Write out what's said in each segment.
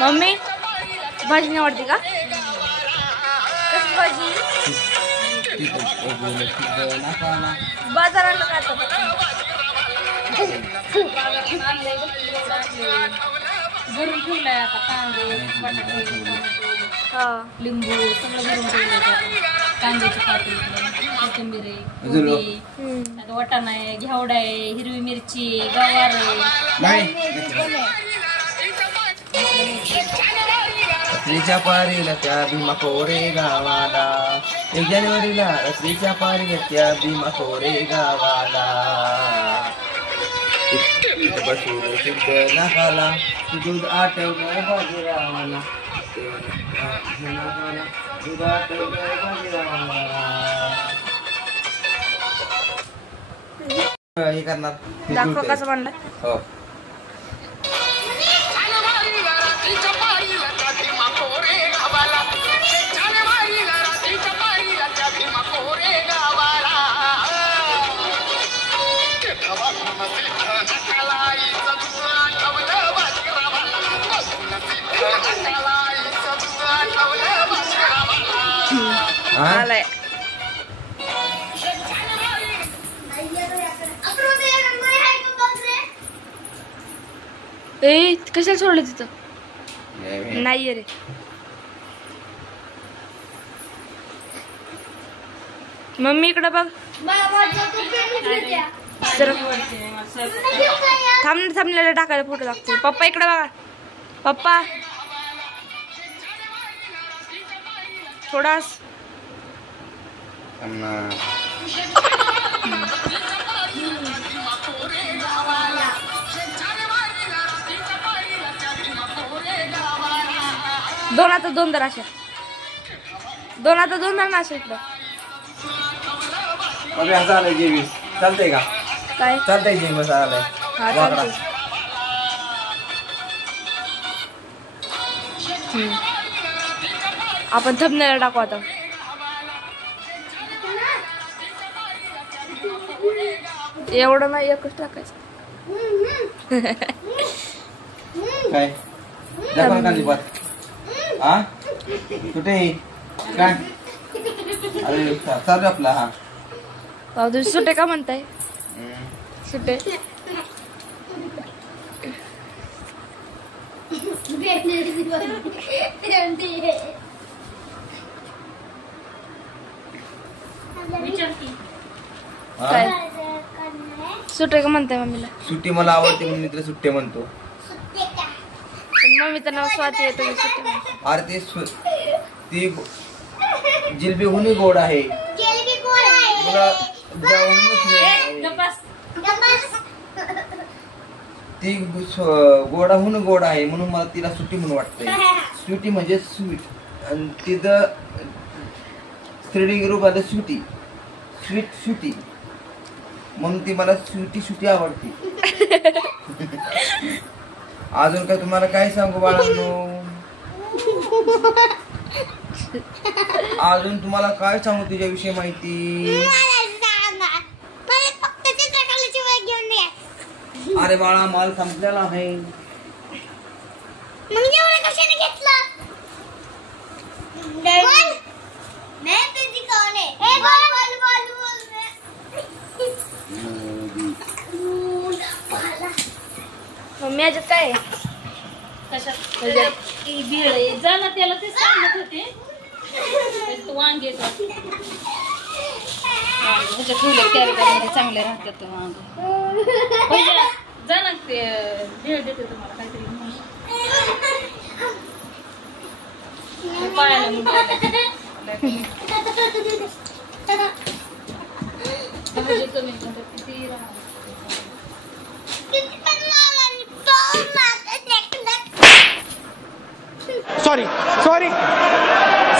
Mummy भाजी निवडते का? कसली भाजी? बाजाराला काय भरून ठेवलाय आता कांदे बटाटे लिंबू सगळं भरून ठेवलंय. कांद्याची पाती कोथिंबीर आहे कोबी आता वाटाणा आहे घेवडा आहे हिरवी मिरची गवार आहे. रात्रीच्या पारीला त्या भीमा कोरे गावाला 1 जानेवारीला रात्रीच्या पारीला त्या भीमा कोरे गावाला बसून सिद्ध नाकाला दूध आठवलं बाजीरावाला दूध आठवलं बाजीरावाला हे करणार दाखव कसं म्हणलं. हो आलाय. ए कशाला सोडलं तिथं? नाही रे मम्मी इकडे बघ. थांबलेला टाकायला फोटो लागतो. पप्पा इकडे बघा. पप्पा थोडास दोन आता दोन दर अशा दोन आता दोन दर ना अशा इकडं झालंय जेवीस चालतंय का? काय चालतंय जेवीस आलाय. हा चालतंय. आपण थंबनेल टाकू आता. एवढं नाही एकच टाकायचं. काय दाखव कांदी पात हा कुठे काय अरे चालू आपला हा तुम्ही सुटे का म्हणताय? सुटे काय सुटे का म्हणताय मम्मीला? सुट्टी मला आवडते म्हणून मी तुला सुट्टे म्हणतो. मम्मीचं नाव स्वाती आहे तुम्ही सुटे म्हणता. अरे ती जिलबी हुनी गोड आहे मला ती गोडाहून गोड आहे म्हणून मला तिला सुट्टी म्हणून वाटतंय. स्वीटी म्हणजे स्वीट आणि तिथं स्त्रीलिंग रूप आलं स्वीटी स्वीट स्वीटी म्हणून ती मला स्वीटी स्वीटी आवडते. अजून काय तुम्हाला काय सांगू बाळांनो? अजून तुम्हाला काय सांगू तुझ्याविषयी माहिती? अरे बाळा माल संपलेला आहे. मम्मी याच्यात काय कशात भेळ आहे जा ना त्याला ते सांगत होते वांगे ह्याच्या ठेवले कॅरेटमध्ये चांगले राहतात वांगे. जा ना ते भेळ देते तुम्हाला काहीतरी पायाला कमी किती sorry sorry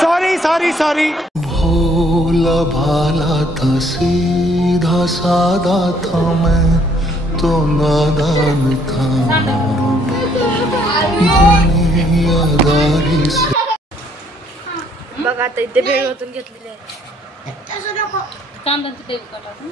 sorry sorry sorry. भोला भाला था सीधा सादा था मैं तो नादान था दुनियादारी से. बघा आता इथे भेळ ओतून घेतलेली आहे. कांदा तिथे टाकून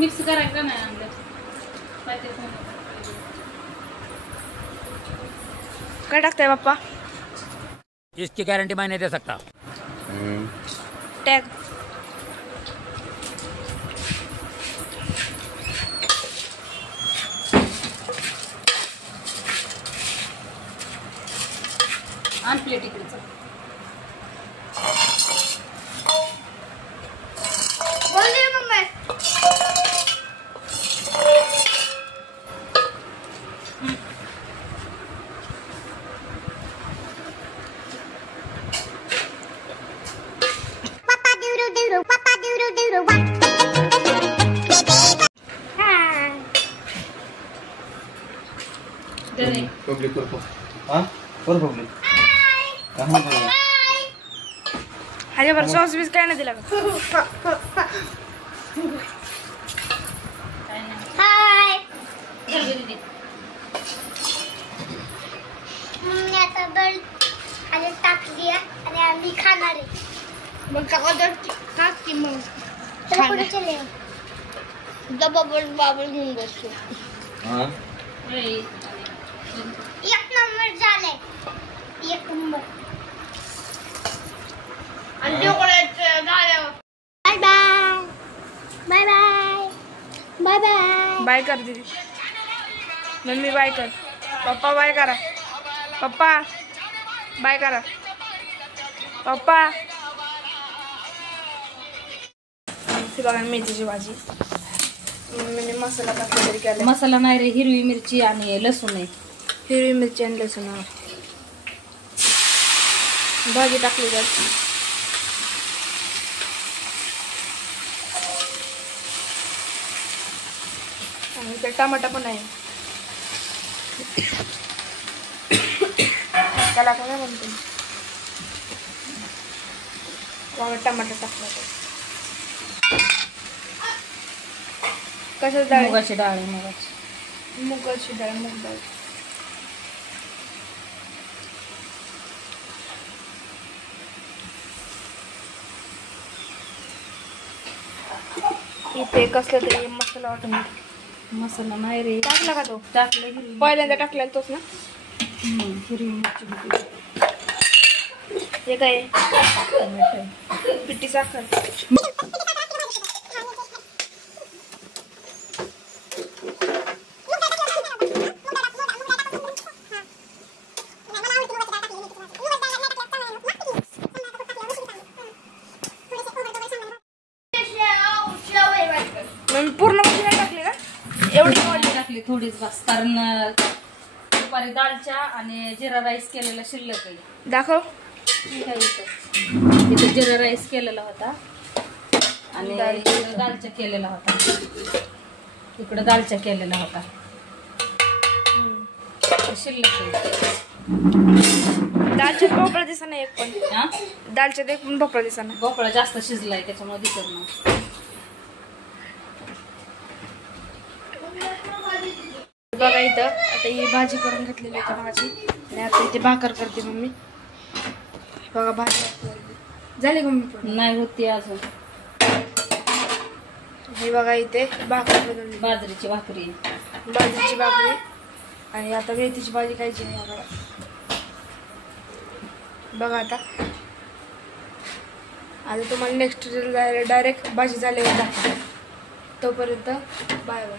मिक्स करायचं का नाही आणलं काय टाकताय बाप्पा? इसकी गारंटी मैं नहीं दे सकता। टॅग आण प्लेट इकडे पब्लिक करतो हा कर पब्लिक ह्याच्या बरं सॉस बीस काय नाही दिला का? हाय दीदी मी आता बल आणि टाकली आणि आम्ही खाणार आहे. मग का ऑर्डर का की मग तर कुठे चले बाबल घेऊन बसतो. हा एक नंबर झाले एक नंबर आणि ढोकळ्याचं झाल्यावर bye bye bye bye bye bye bye कर दीदी. मम्मी बाय कर. पप्पा बाय करा. पप्पा बाय करा. पप्पा ती बघा मेथीची भाजी. मम्मीने मसाला टाकला तरी केला. मसाला नाही रे हिरवी मिरची आणि लसूण आहे हिरवी मिरची आणि लसूण भाजी टाकली जात. आणि इकडे टमाटा पण आहे. त्याला काय म्हणतो टमाटा टाकला तर कशाच डाळ? मुगाची डाळ आहे मुगाची मुगाची डाळ. मूग डाळ इथे कसलं तरी मसाला वाटून मसाला नाही रे टाकला का तो? टाकलं हिरवी पहिल्यांदा टाकलेला तोच ना? हिरवी मिरची हे काय पिठी साखर. पूर्ण भाजी नाही टाकली का? एवढी भाजी टाकली थोडीच बस कारण दुपारी दालच्या आणि जिरा राईस केलेला शिल्लक आहे. दाखव. इथं जिरा राईस केलेला होता आणि इकडं दालच्या केलेला होता. इकडं दालच्या केलेला होता शिल्लक आहे. दालच्यात भोपळा दिसा नाही एक पण. हा दालच्यात एक पण भोपळा दिसा नाही. भोपळा जास्त शिजलाय त्याच्यामुळे दिसत नाही. बघा इथं आता ही भाजी करून घेतलेली आहे भाजी आणि आता इथे भाकर करते मम्मी. बघा भाजी झाली मम्मी पण नाही होती अजून. हे बघा इथे भाकर बनवली. बाजरीची भाकरी बाजरीची भाकरी आणि आता मेथीची भाजी खायची नाही आम्हाला. बघा आता तुम्हाला नेक्स्ट डायरेक्ट भाजी झाल्यावर दाखवते. तोपर्यंत बाय बाय.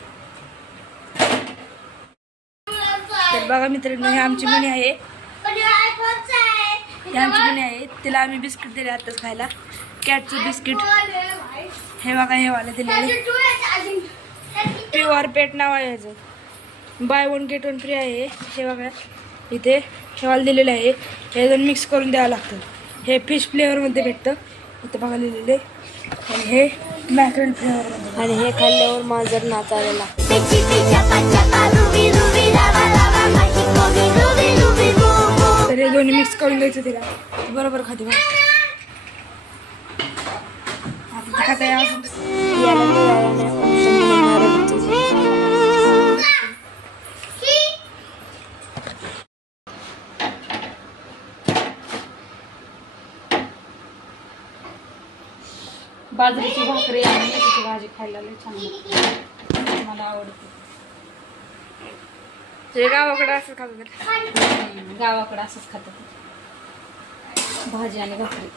तर बघा मित्रांनो हे आमची मणी आहे. हे आमची मणी आहे. तिला आम्ही बिस्किट दिले आताच खायला. कॅटचं बिस्किट. हे बघा हे वाले दिलेले. प्युअर पेट नाव आहे ह्याचं. बाय 1 get 1 फ्री आहे. हे बघा इथे हे वाले दिलेले आहे. हे दोन मिक्स करून द्यावं लागतं. हे फिश फ्लेवरमध्ये भेटतं इथं बघा लिहिलेले. आणि हे मॅक्रेल फ्लेवरमध्ये. आणि हे खाल्ल्यावर माझं नाच आलेला. तर हे दोन्ही मिक्स करून द्यायचं तिला. बरोबर खाते बघा. आता खाता बाजरीची भाकरी आणि मेथीची भाजी खायला लय छान लागते, मला आवडते. ते गावाकडे असं खातात. गावाकडे असंच खातात, भाजी आणि भाकरी.